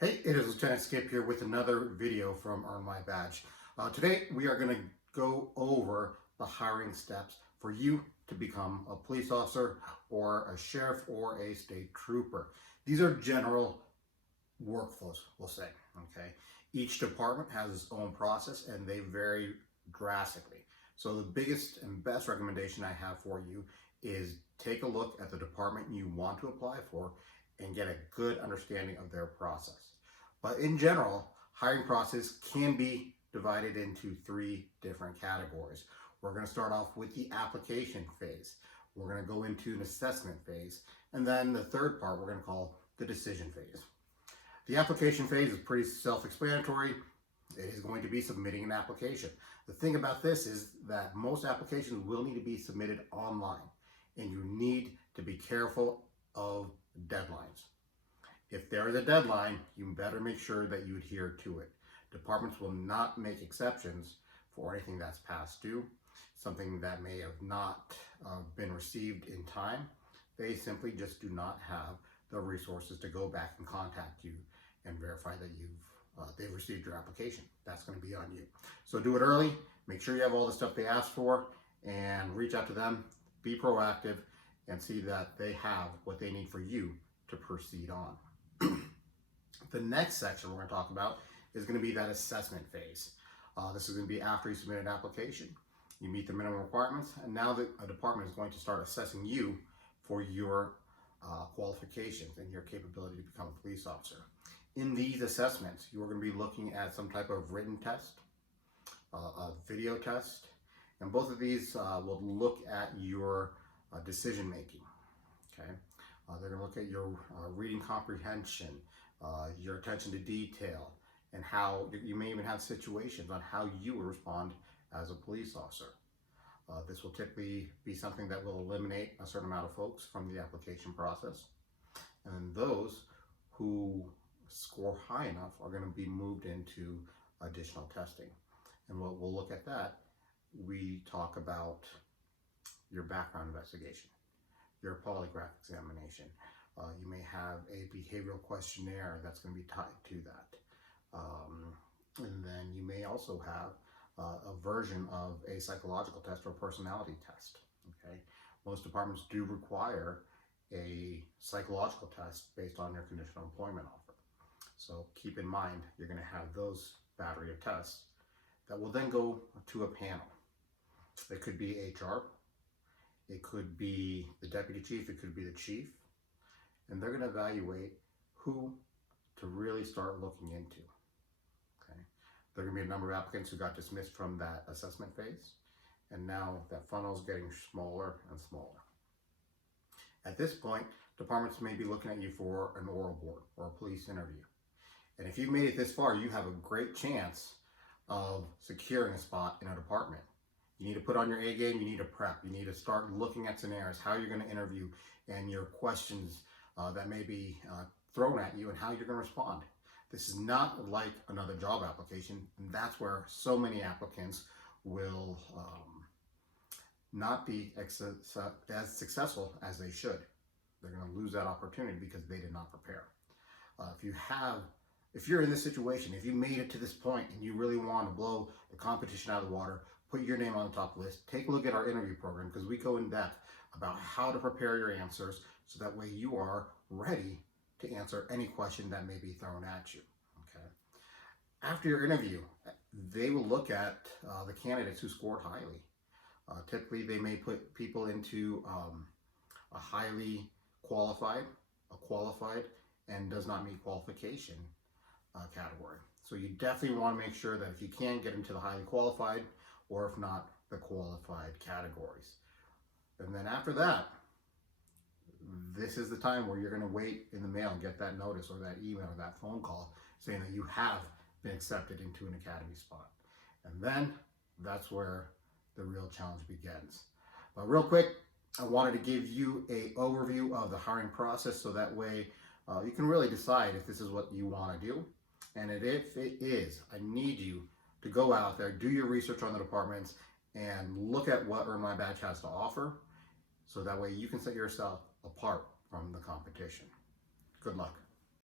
Hey, it is Lieutenant Skip here with another video from Earn My Badge. Today we are going to go over the hiring steps for you to become a police officer or a sheriff or a state trooper. These are general workflows, we'll say, okay? Each department has its own process and they vary drastically. So the biggest and best recommendation I have for you is take a look at the department you want to apply for and get a good understanding of their process. But in general, hiring process can be divided into three different categories. We're going to start off with the application phase. We're going to go into an assessment phase. And then the third part we're going to call the decision phase. The application phase is pretty self-explanatory. It is going to be submitting an application. The thing about this is that most applications will need to be submitted online, and you need to be careful of deadlines. If there is a deadline, you better make sure that you adhere to it. Departments will not make exceptions for anything that's past due, something that may have not been received in time. They simply just do not have the resources to go back and contact you and verify that they've received your application. That's going to be on you. So do it early, make sure you have all the stuff they asked for, and reach out to them, be proactive, and see that they have what they need for you to proceed on. The next section we're going to talk about is going to be that assessment phase. This is going to be after you submit an application, you meet the minimum requirements, and now a department is going to start assessing you for your qualifications and your capability to become a police officer. In these assessments, you're going to be looking at some type of written test, a video test, and both of these will look at your decision making. Okay, they're going to look at your reading comprehension, your attention to detail, and how you may even have situations on how you will respond as a police officer. This will typically be something that will eliminate a certain amount of folks from the application process. And then those who score high enough are going to be moved into additional testing. And we'll look at that. We talk about your background investigation, your polygraph examination. You may have a behavioral questionnaire that's going to be tied to that. And then you may also have a version of a psychological test or personality test. Okay, most departments do require a psychological test based on your conditional employment offer. So keep in mind, you're going to have those battery of tests that will then go to a panel. It could be HR, it could be the deputy chief, it could be the chief, and they're going to evaluate who to really start looking into. Okay, there are going to be a number of applicants who got dismissed from that assessment phase, and now that funnel is getting smaller and smaller. At this point, departments may be looking at you for an oral board or a police interview. And if you've made it this far, you have a great chance of securing a spot in a department. You need to put on your A game, you need to prep, you need to start looking at scenarios, how you're going to interview, and your questions that may be thrown at you and how you're going to respond. This is not like another job application, and that's where so many applicants will not be as successful as they should. They're going to lose that opportunity because they did not prepare. If you're in this situation, if you made it to this point and you really want to blow the competition out of the water, put your name on the top list, take a look at our interview program, because we go in depth about how to prepare your answers so that way you are ready to answer any question that may be thrown at you. Okay. After your interview, they will look at the candidates who scored highly. Typically, they may put people into a highly qualified, a qualified, and does not meet qualification category. So you definitely want to make sure that if you can, get into the highly qualified, or if not, the qualified categories. And then after that, this is the time where you're going to wait in the mail and get that notice or that email or that phone call saying that you have been accepted into an academy spot. And then that's where the real challenge begins. But real quick, I wanted to give you an overview of the hiring process so that way you can really decide if this is what you want to do. And if it is, I need you to go out there, do your research on the departments, and look at what Earn My Badge has to offer, so that way you can set yourself apart from the competition. Good luck.